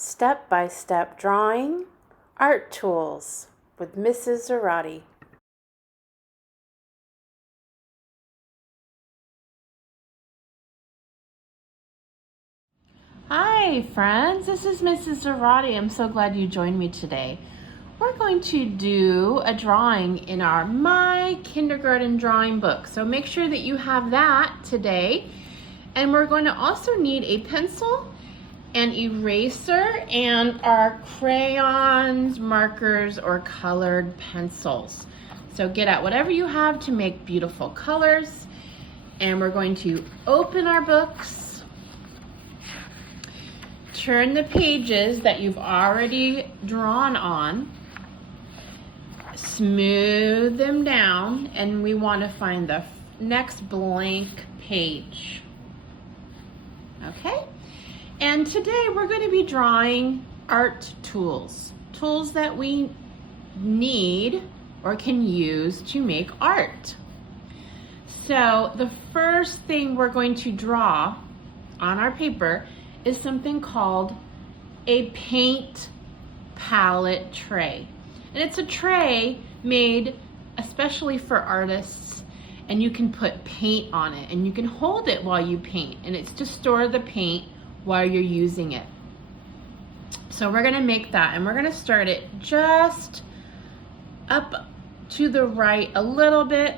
Step-by-step drawing, art tools with Mrs. Zarate. Hi friends, this is Mrs. Zarate. I'm so glad you joined me today. We're going to do a drawing in our My Kindergarten Drawing book. So make sure that you have that today. And we're going to also need a pencil, an eraser, and our crayons, markers, or colored pencils. So get out whatever you have to make beautiful colors. And we're going to open our books, turn the pages that you've already drawn on, smooth them down, and we want to find the next blank page. Okay? And today we're going to be drawing art tools, tools that we need or can use to make art. So the first thing we're going to draw on our paper is something called a paint palette tray. And it's a tray made especially for artists, and you can put paint on it and you can hold it while you paint, and it's to store the paint while you're using it. So we're gonna make that, and we're gonna start it just up to the right a little bit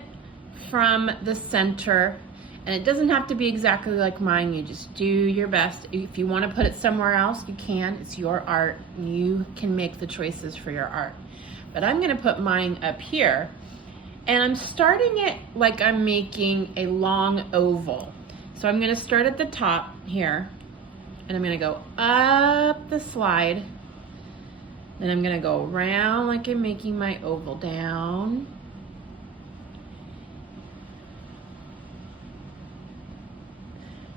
from the center, and it doesn't have to be exactly like mine. You just do your best. If you want to put it somewhere else, you can. It's your art. You can make the choices for your art. But I'm going to put mine up here, and I'm starting it like I'm making a long oval. So I'm going to start at the top here, and I'm going to go up the slide, then I'm going to go around like I'm making my oval down,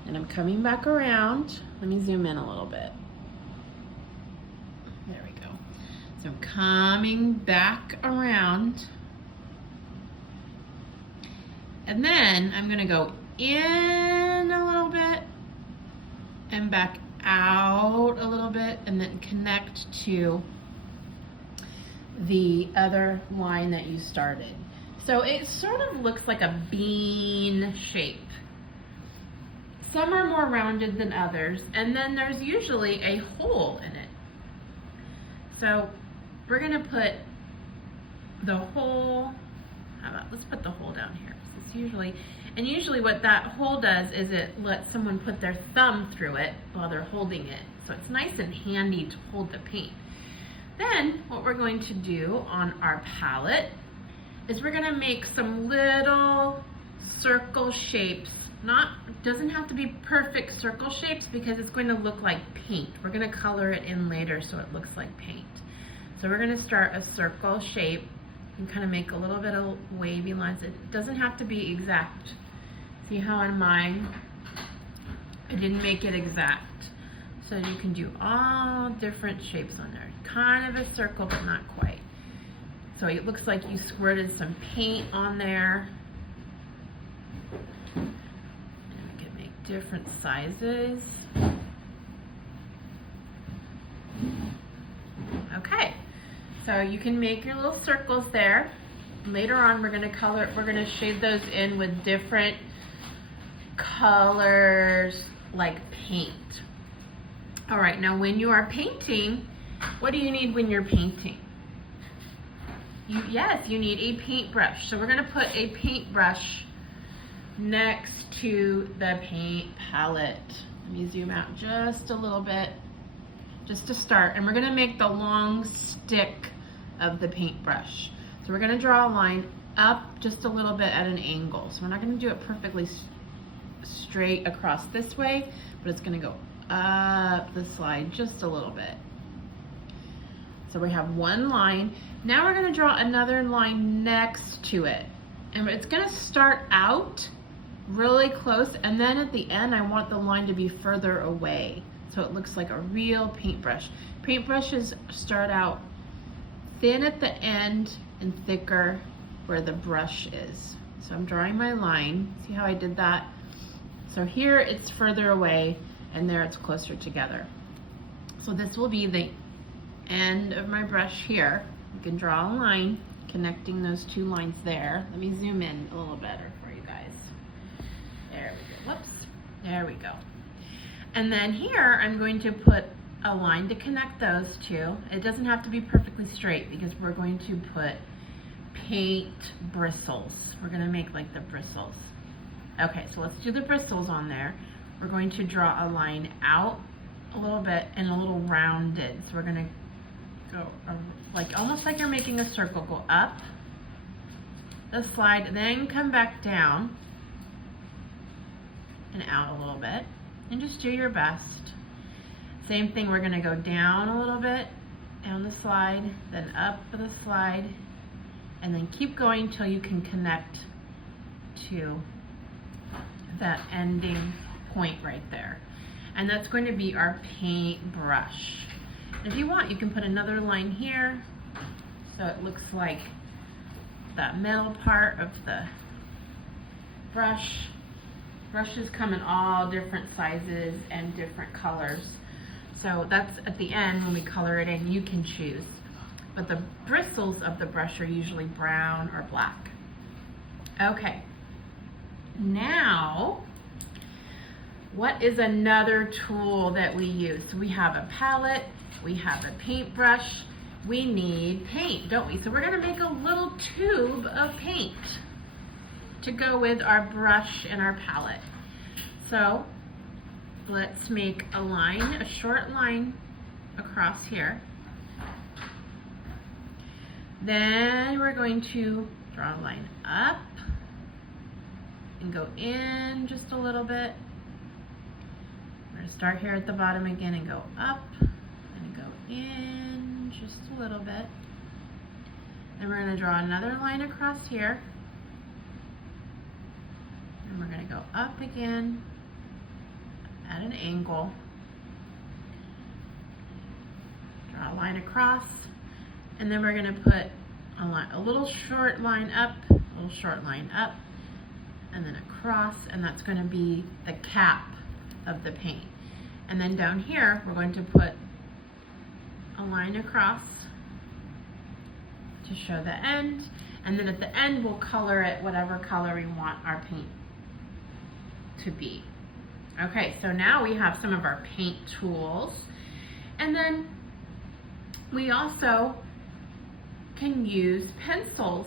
and I'm coming back around. Let me zoom in a little bit. There we go. So I'm coming back around, and then I'm gonna go in a little bit and back out a little bit, and then connect to the other line that you started. So it sort of looks like a bean shape. Some are more rounded than others, and then there's usually a hole in it. So we're gonna put the hole, let's put the hole down here. It's usually what that hole does is it lets someone put their thumb through it while they're holding it. So it's nice and handy to hold the paint. Then what we're going to do on our palette is we're gonna make some little circle shapes. Doesn't have to be perfect circle shapes because it's going to look like paint. We're going to color it in later so it looks like paint. So we're going to start a circle shape and kind of make a little bit of wavy lines. It doesn't have to be exact. See how on mine I didn't make it exact. So you can do all different shapes on there. Kind of a circle, but not quite. So it looks like you squirted some paint on there. Different sizes. Okay, so you can make your little circles there. Later on we're going to shade those in with different colors like paint. All right, now when you are painting, what do you need when you're painting? Yes, you need a paintbrush. So we're going to put a paintbrush next to the paint palette. Let me zoom out just a little bit, just to start. And we're going to make the long stick of the paintbrush. So we're going to draw a line up just a little bit at an angle. So we're not going to do it perfectly straight across this way, but it's going to go up the slide just a little bit. So we have one line. Now we're going to draw another line next to it. And it's going to start out really close, and then at the end I want the line to be further away so it looks like a real paintbrush. Paintbrushes start out thin at the end and thicker where the brush is. So I'm drawing my line. See how I did that? So here it's further away, and there it's closer together. So this will be the end of my brush here. You can draw a line connecting those two lines there. Let me zoom in a little better for you guys. There we go. Whoops. There we go. And then here I'm going to put a line to connect those two. It doesn't have to be perfectly straight because we're going to put paint bristles. We're going to make like the bristles. Okay, so let's do the bristles on there. We're going to draw a line out a little bit and a little rounded. So we're going to go like almost like you're making a circle. Go up the slide, then come back down and out a little bit, and just do your best. Same thing, we're going to go down a little bit, down the slide, then up the slide, and then keep going till you can connect to that ending point right there. And that's going to be our paint brush. If you want, you can put another line here so it looks like that middle part of the brush. Brushes come in all different sizes and different colors. So that's at the end when we color it in, you can choose. But the bristles of the brush are usually brown or black. Okay, now what is another tool that we use? So we have a palette, we have a paintbrush, we need paint, don't we? So we're gonna make a little tube of paint to go with our brush and our palette. So let's make a line, a short line across here. Then we're going to draw a line up and go in just a little bit. We're going to start here at the bottom again and go up and go in just a little bit. Then we're going to draw another line across here. And we're going to go up again at an angle. Draw a line across. And then we're going to put a little short line up, a little short line up, and then across, and that's going to be the cap of the paint. And then down here, we're going to put a line across to show the end, and then at the end, we'll color it whatever color we want our paint to be. Okay, so now we have some of our paint tools, and then we also can use pencils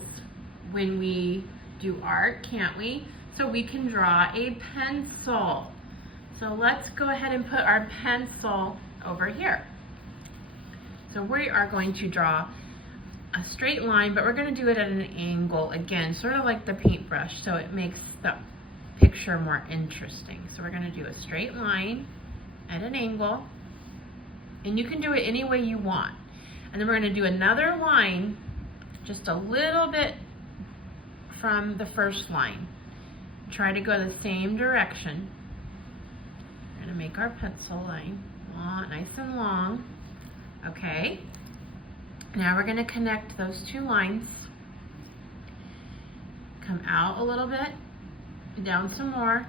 when we do art, can't we? So we can draw a pencil. So let's go ahead and put our pencil over here. So we are going to draw a straight line, but we're going to do it at an angle again, sort of like the paintbrush, so it makes the picture more interesting. So we're going to do a straight line at an angle, and you can do it any way you want. And then we're going to do another line just a little bit from the first line. Try to go the same direction. We're going to make our pencil line long, nice and long. Okay. Now we're going to connect those two lines. Come out a little bit, down some more,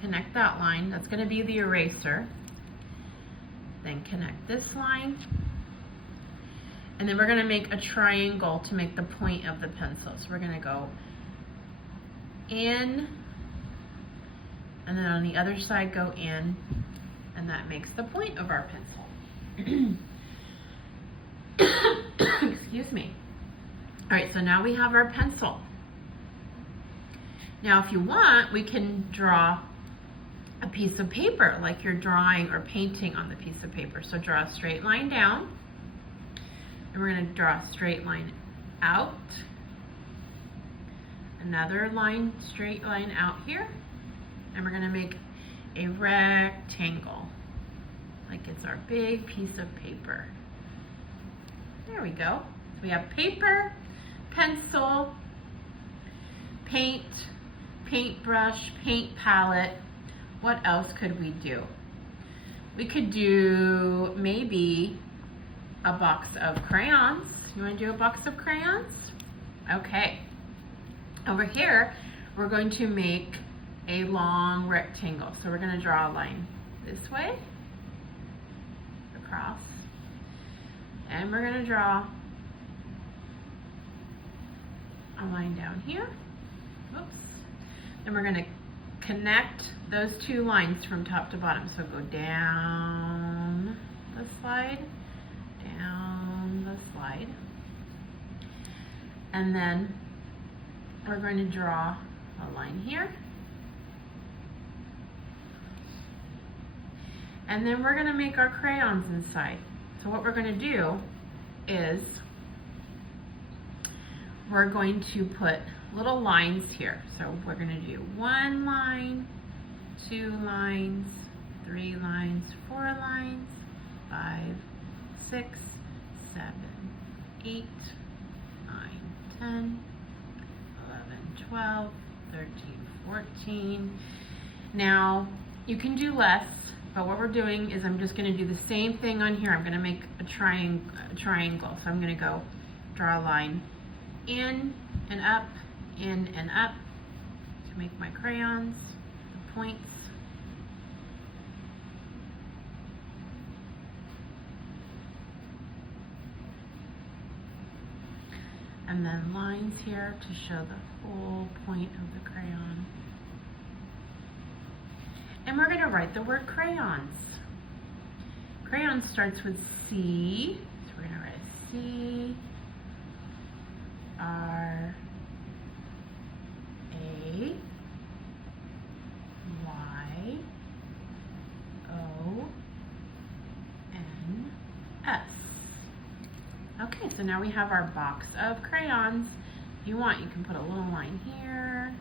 connect that line. That's going to be the eraser. Then connect this line. And then we're going to make a triangle to make the point of the pencil. So we're going to go in, and then on the other side go in, and that makes the point of our pencil. Excuse me. All right, so now we have our pencil. Now if you want, we can draw a piece of paper like you're drawing or painting on the piece of paper. So draw a straight line down. And we're going to draw a straight line out, another line, straight line out here, and we're going to make a rectangle, like it's our big piece of paper. There we go. So we have paper, pencil, paint, paintbrush, paint palette. What else could we do? We could do maybe a box of crayons. You want to do a box of crayons? Okay. Over here, we're going to make a long rectangle. So we're going to draw a line this way, across. And we're gonna draw a line down here. Oops. Then we're gonna connect those two lines from top to bottom. So go down the slide, down the slide. And then we're going to draw a line here. And then we're going to make our crayons inside. So what we're going to do is we're going to put little lines here. So we're going to do 1 line, 2 lines, 3 lines, 4 lines, 5, 6, 7, 8, 9, 10, 11, 12, 13, 14. Now, you can do less, but what we're doing is I'm just going to do the same thing on here. I'm going to make a triangle. So I'm going to go draw a line in and up, in and up to make my crayons, the points. And then lines here to show the whole point of the crayon. And we're going to write the word crayons. Crayon starts with C, so we're going to write C, R, A, Y, O, N, S. Okay, so now we have our box of crayons. If you want, you can put a little line here.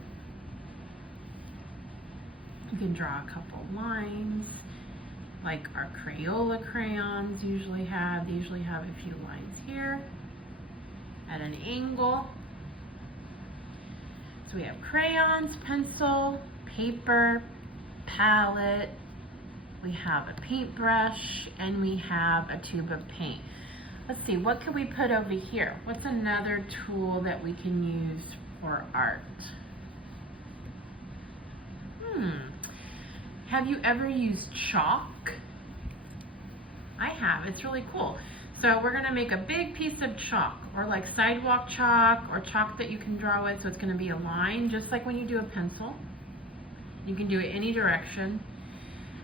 You can draw a couple lines, like our Crayola crayons usually have. They usually have a few lines here at an angle. So we have crayons, pencil, paper, palette, we have a paintbrush, and we have a tube of paint. Let's see, what could we put over here? What's another tool that we can use for art? Have you ever used chalk? I have, it's really cool. So we're gonna make a big piece of chalk, or like sidewalk chalk, or chalk that you can draw with, so it's gonna be a line, just like when you do a pencil. You can do it any direction.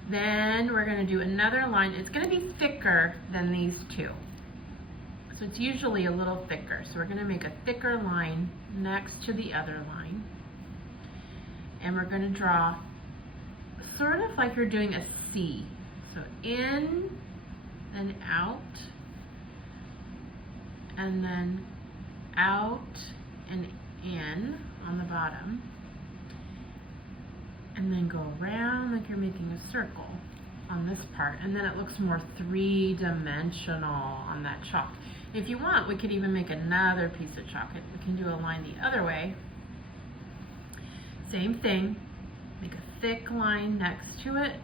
Then we're gonna do another line. It's gonna be thicker than these two. So it's usually a little thicker. So we're gonna make a thicker line next to the other line. And we're gonna draw sort of like you're doing a C. So in, then out, and then out and in on the bottom. And then go around like you're making a circle on this part. And then it looks more three-dimensional on that chalk. If you want, we could even make another piece of chalk. We can do a line the other way. Same thing. Make a thick line next to it,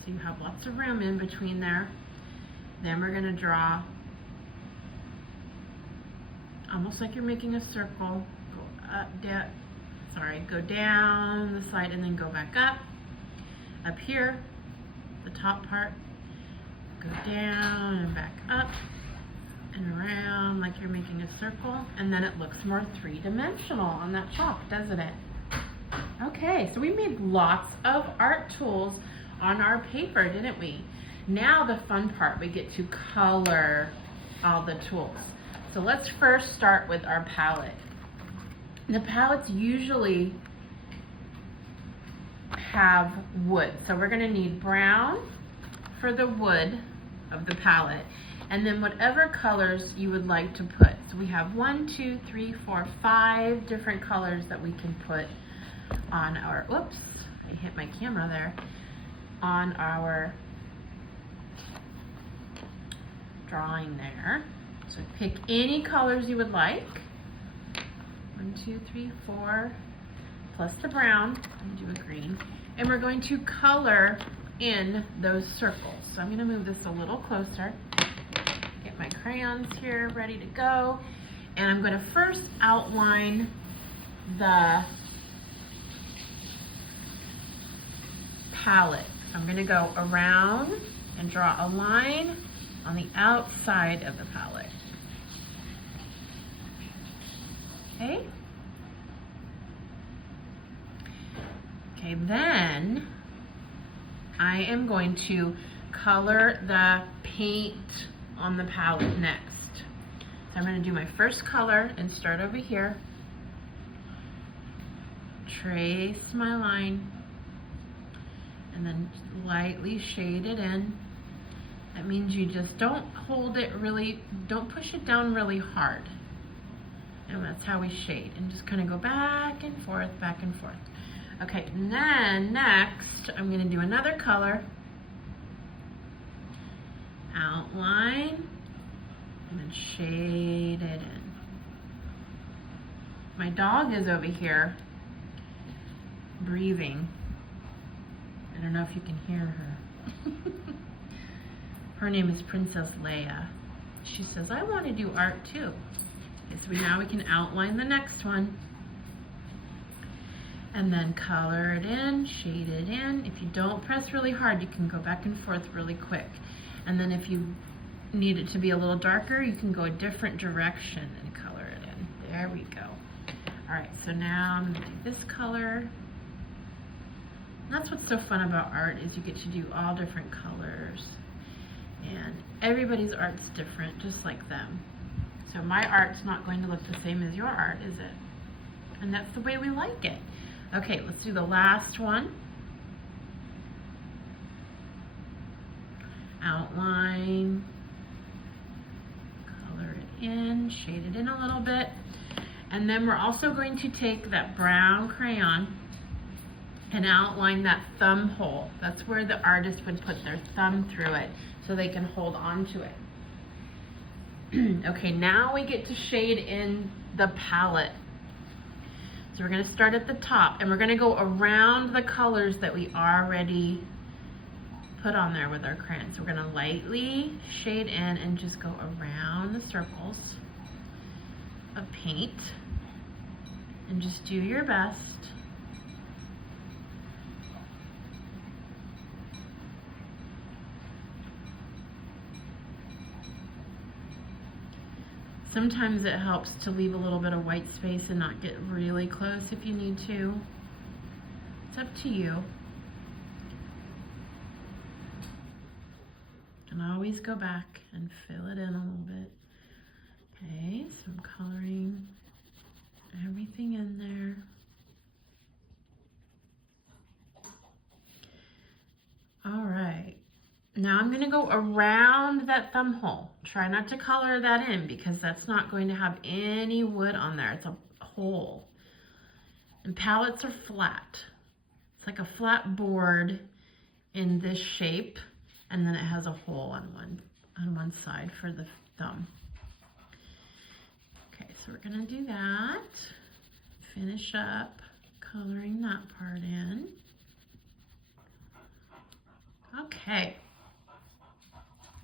so you have lots of room in between there. Then we're going to draw almost like you're making a circle. Go up, go down the slide and then go back up. Up here, the top part, go down and back up and around like you're making a circle, and then it looks more three-dimensional on that chalk, doesn't it? Okay, so we made lots of art tools on our paper, didn't we? Now the fun part, we get to color all the tools. So let's first start with our palette. The palettes usually have wood, so we're going to need brown for the wood of the palette, and then whatever colors you would like to put. So we have 1, 2, 3, 4, 5 different colors that we can put on our, whoops, I hit my camera there, on our drawing there. So pick any colors you would like. 1, 2, 3, 4, plus the brown, and do a green. And we're going to color in those circles. So I'm going to move this a little closer. Get my crayons here ready to go. And I'm going to first outline the palette. So I'm going to go around and draw a line on the outside of the palette. Okay? Okay, then I am going to color the paint on the palette next. So I'm going to do my first color and start over here. Trace my line and then lightly shade it in. That means you just don't hold it really, don't push it down really hard. And that's how we shade, and just kind of go back and forth, back and forth. Okay, and then next I'm going to do another color. Outline and then shade it in. My dog is over here breathing. I don't know if you can hear her. Her name is Princess Leia. She says, I want to do art too. Okay, so now we can outline the next one. And then color it in, shade it in. If you don't press really hard, you can go back and forth really quick. And then if you need it to be a little darker, you can go a different direction and color it in. There we go. All right, so now I'm gonna do this color. And that's what's so fun about art, is you get to do all different colors. And everybody's art's different, just like them. So my art's not going to look the same as your art, is it? And that's the way we like it. Okay, let's do the last one. Outline, color it in, shade it in a little bit. And then we're also going to take that brown crayon and outline that thumb hole. That's where the artist would put their thumb through it so they can hold on to it. Okay, now we get to shade in the palette. So we're going to start at the top, and we're going to go around the colors that we already put on there with our crayons. So we're going to lightly shade in and just go around the circles of paint, and just do your best. Sometimes it helps to leave a little bit of white space and not get really close if you need to. It's up to you. And always go back and fill it in a little bit. Okay, so I'm coloring everything in there. All right. Now I'm going to go around that thumb hole. Try not to color that in because that's not going to have any wood on there. It's a hole. And palettes are flat. It's like a flat board in this shape, and then it has a hole on one side for the thumb. Okay, so we're going to do that. Finish up coloring that part in. Okay.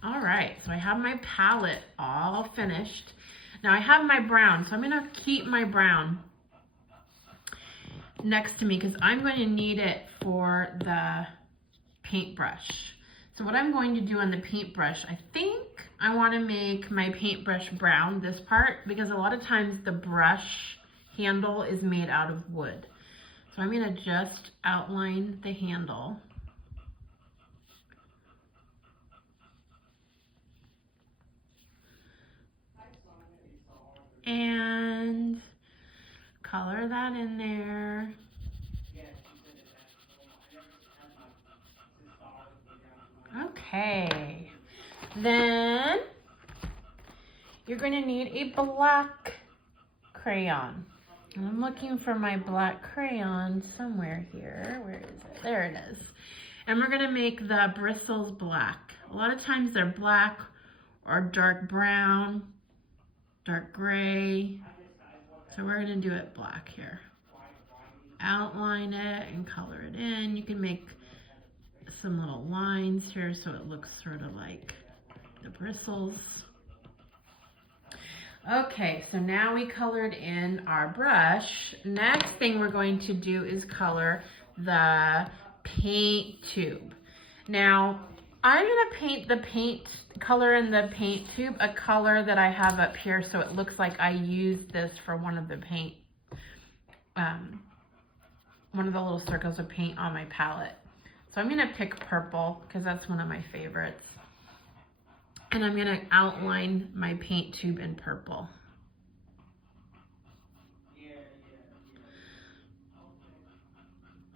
All right, so I have my palette all finished. Now I have my brown, so I'm gonna keep my brown next to me because I'm going to need it for the paintbrush. So what I'm going to do on the paintbrush, I think I want to make my paintbrush brown, this part, because a lot of times the brush handle is made out of wood. So I'm going to just outline the handle. And color that in there. Okay, then you're going to need a black crayon. I'm looking for my black crayon somewhere here. Where is it? There it is. And we're going to make the bristles black. A lot of times they're black or dark brown, dark gray. So we're going to do it black here. Outline it and color it in. You can make some little lines here so it looks sort of like the bristles. Okay, so now we colored in our brush. Next thing we're going to do is color the paint tube. Now, I'm gonna paint the color in the paint tube a color that I have up here, so it looks like I used this for one of the paint, one of the little circles of paint on my palette. So I'm gonna pick purple because that's one of my favorites. And I'm gonna outline my paint tube in purple.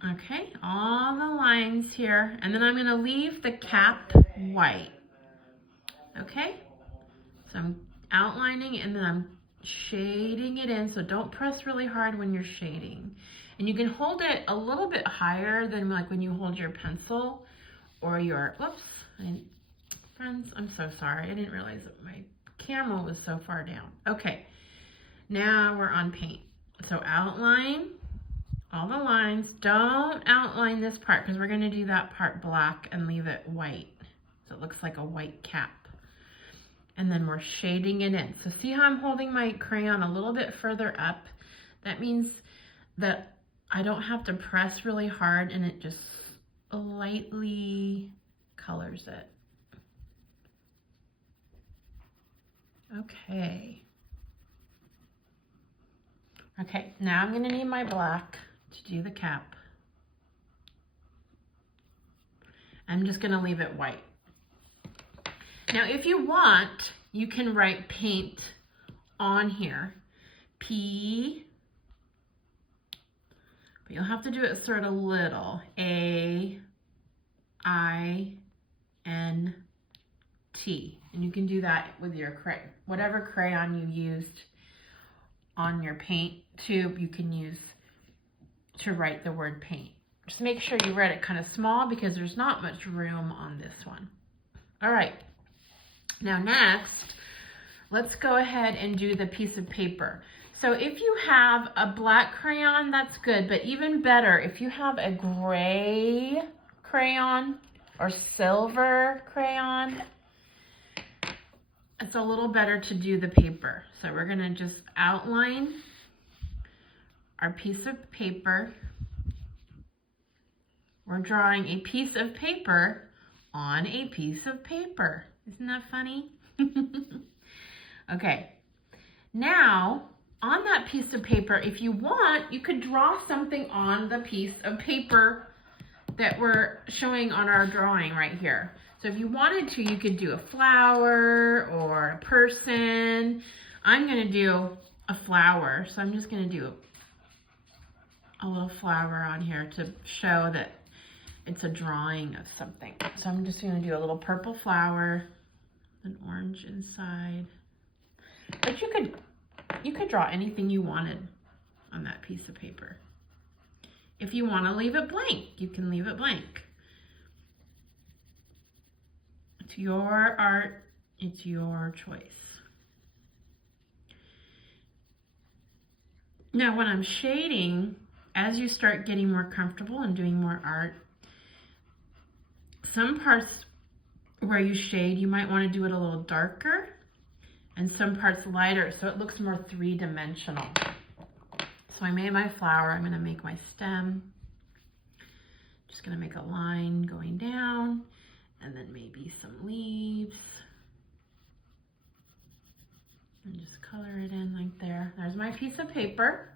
Okay, all the lines here, and then I'm gonna leave the cap white. Okay, so I'm outlining and then I'm shading it in, so don't press really hard when you're shading. And you can hold it a little bit higher than like when you hold your pencil or your, whoops, friends, I'm so sorry, I didn't realize that my camera was so far down. Okay, now we're on paint. So outline all the lines. Don't outline this part because we're going to do that part black and leave it white. So it looks like a white cap. And then we're shading it in. So see how I'm holding my crayon a little bit further up? That means that I don't have to press really hard and it just lightly colors it. Okay. Okay, now I'm going to need my black to do the cap. I'm just going to leave it white. Now, if you want, you can write paint on here. P, but you'll have to do it sort of little. A-I-N-T. And you can do that with your whatever crayon you used on your paint tube, you can use to write the word paint. Just make sure you write it kind of small because there's not much room on this one. All right, now next, let's go ahead and do the piece of paper. So if you have a black crayon, that's good, but even better, if you have a gray crayon or silver crayon, it's a little better to do the paper. So we're gonna just outline our piece of paper. We're drawing a piece of paper on a piece of paper. Isn't that funny? Okay, now on that piece of paper, if you want, you could draw something on the piece of paper that we're showing on our drawing right here. So if you wanted to, you could do a flower or a person. I'm gonna do a flower, so I'm just gonna do a little flower on here to show that it's a drawing of something. So I'm just gonna do a little purple flower, an orange inside. But you could draw anything you wanted on that piece of paper. If you want to leave it blank, you can leave it blank. It's your art, it's your choice. Now when I'm shading, as you start getting more comfortable and doing more art, some parts where you shade, you might want to do it a little darker and some parts lighter so it looks more three-dimensional. So I made my flower, I'm going to make my stem. Just going to make a line going down and then maybe some leaves. And just color it in like there. There's my piece of paper.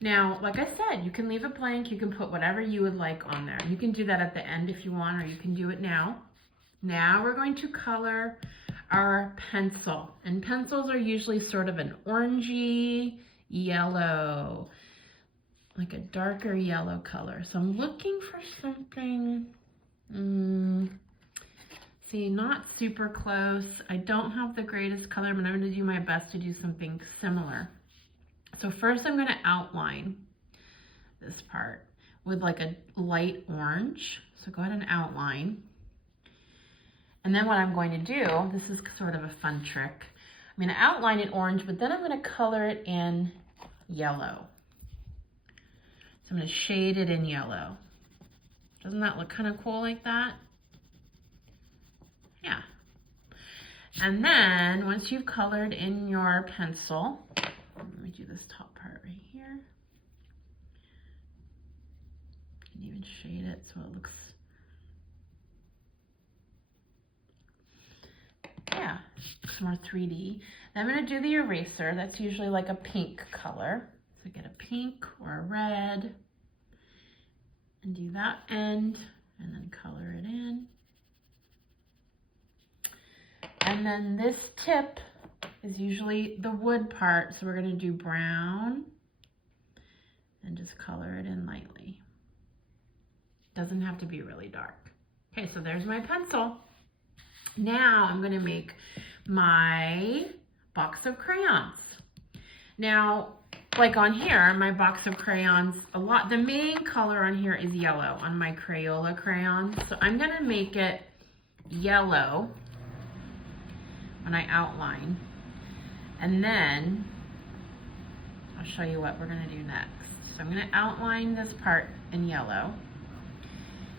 Now, like I said, you can leave it blank. You can put whatever you would like on there. You can do that at the end if you want, or you can do it now. Now we're going to color our pencil. And pencils are usually sort of an orangey yellow, like a darker yellow color. So I'm looking for something, see, not super close. I don't have the greatest color, but I'm going to do my best to do something similar. So first I'm going to outline this part with like a light orange. So go ahead and outline. And then what I'm going to do, this is sort of a fun trick. I'm going to outline it orange, but then I'm going to color it in yellow. So I'm going to shade it in yellow. Doesn't that look kind of cool like that? Yeah. And then once you've colored in your pencil, let me do this top part right here. You can even shade it so it looks looks more 3D. Then I'm gonna do the eraser. That's usually like a pink color. So get a pink or a red and do that end and then color it in. And then this tip is usually the wood part. So we're gonna do brown and just color it in lightly. Doesn't have to be really dark. Okay, so there's my pencil. Now I'm gonna make my box of crayons. Now, like on here, my box of crayons, the main color on here is yellow on my Crayola crayons. So I'm gonna make it yellow when I outline. And then I'll show you what we're gonna do next. So I'm gonna outline this part in yellow.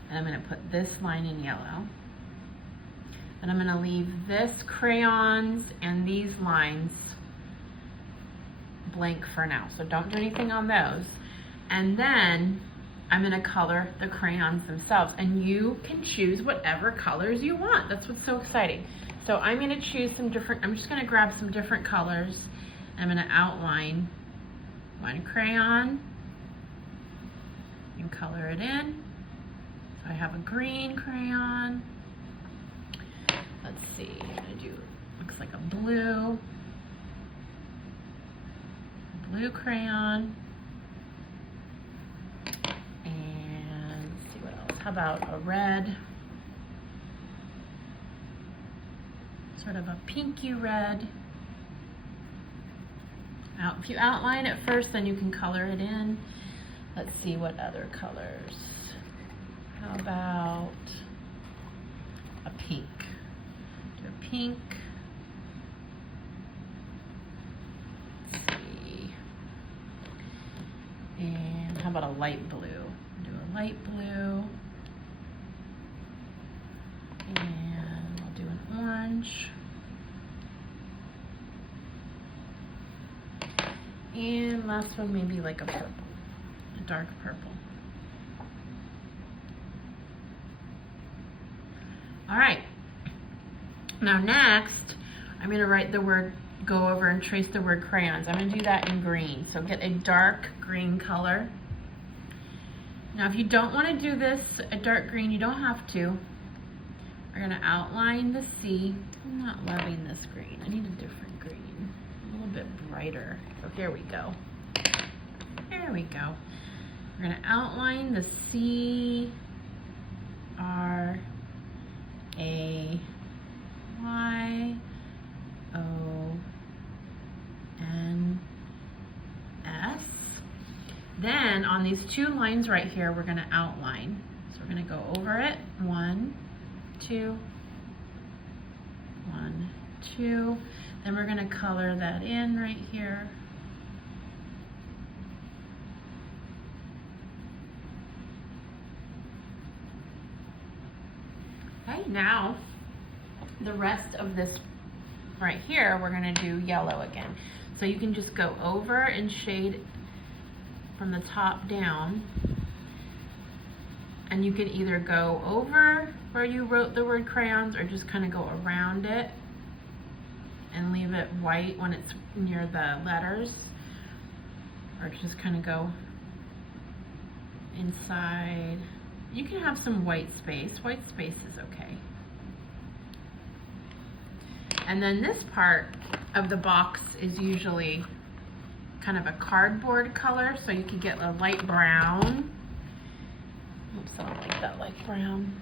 And I'm gonna put this line in yellow. And I'm gonna leave this crayons and these lines blank for now. So don't do anything on those. And then I'm gonna color the crayons themselves. And you can choose whatever colors you want. That's what's so exciting. So I'm gonna choose some different, I'm just gonna grab some different colors. I'm gonna outline one crayon and color it in. So I have a green crayon. Let's see, I'm gonna do, looks like a blue crayon. And let's see what else. How about a red? Sort of a pinky red. If you outline it first, then you can color it in. Let's see what other colors. How about a pink? Do a pink. Let's see. And how about a light blue? Do a light blue. And I'll do an orange. And last one, maybe like a purple, a dark purple. All right, now next, I'm gonna write the word, go over and trace the word crayons. I'm gonna do that in green, so get a dark green color. Now if you don't wanna do this a dark green, you don't have to. We're gonna outline the C. I'm not loving this green, I need a different green, a little bit brighter. So here we go. There we go. We're gonna outline the C, R, A, Y, O, N, S. Then on these two lines right here, we're gonna outline. So we're gonna go over it. 1, 2, 1, 2. Then we're gonna color that in right here. Okay, now the rest of this right here, we're gonna do yellow again. So you can just go over and shade from the top down. And you can either go over where you wrote the word crayons or just kind of go around it and leave it white when it's near the letters, or just kind of go inside. You can have some white space. White space is okay. And then this part of the box is usually kind of a cardboard color, so you could get a light brown. Oops, I don't like that light brown.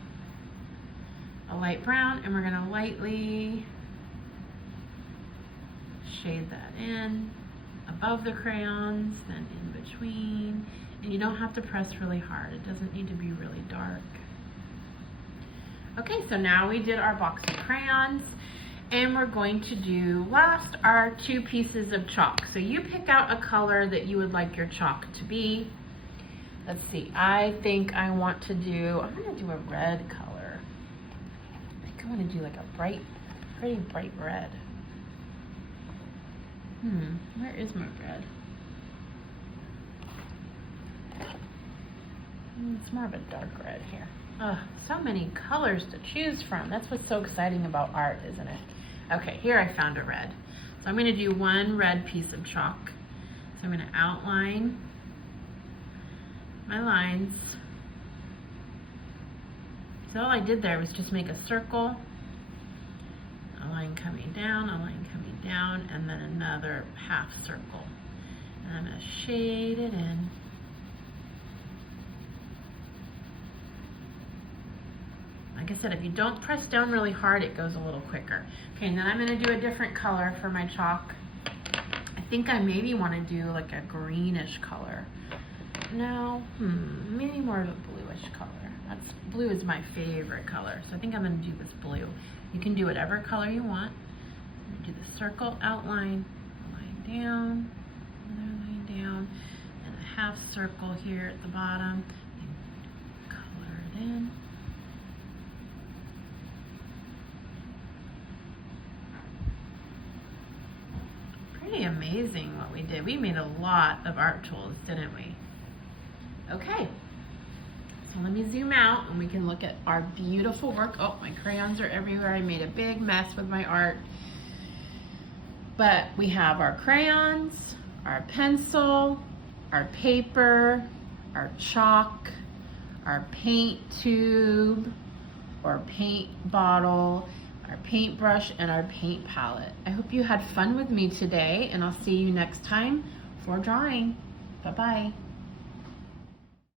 A light brown, and we're gonna lightly shade that in above the crayons, then in between. And you don't have to press really hard. It doesn't need to be really dark. Okay, so now we did our box of crayons, and we're going to do last our 2 pieces of chalk. So you pick out a color that you would like your chalk to be. Let's see, I think I want to do, I'm gonna do a red color. I think I wanna do like a pretty bright red. Where is my red? It's more of a dark red here. Oh, so many colors to choose from. That's what's so exciting about art, isn't it? Okay, here I found a red. So I'm going to do one red piece of chalk. So I'm going to outline my lines. So all I did there was just make a circle, a line coming down, and then another half circle. And I'm going to shade it in. Like I said, if you don't press down really hard, it goes a little quicker. Okay, and then I'm going to do a different color for my chalk. I think I maybe want to do like a greenish color. No, maybe more of a bluish color. Blue is my favorite color, so I think I'm going to do this blue. You can do whatever color you want. I'm going to do the circle outline, line down, another line down, and a half circle here at the bottom, and color it in. Pretty amazing what we did. We made a lot of art tools, didn't we? Okay. So let me zoom out and we can look at our beautiful work. Oh, my crayons are everywhere. I made a big mess with my art. But we have our crayons, our pencil, our paper, our chalk, our paint tube or paint bottle, our paintbrush, and our paint palette. I hope you had fun with me today, and I'll see you next time for drawing. Bye-bye.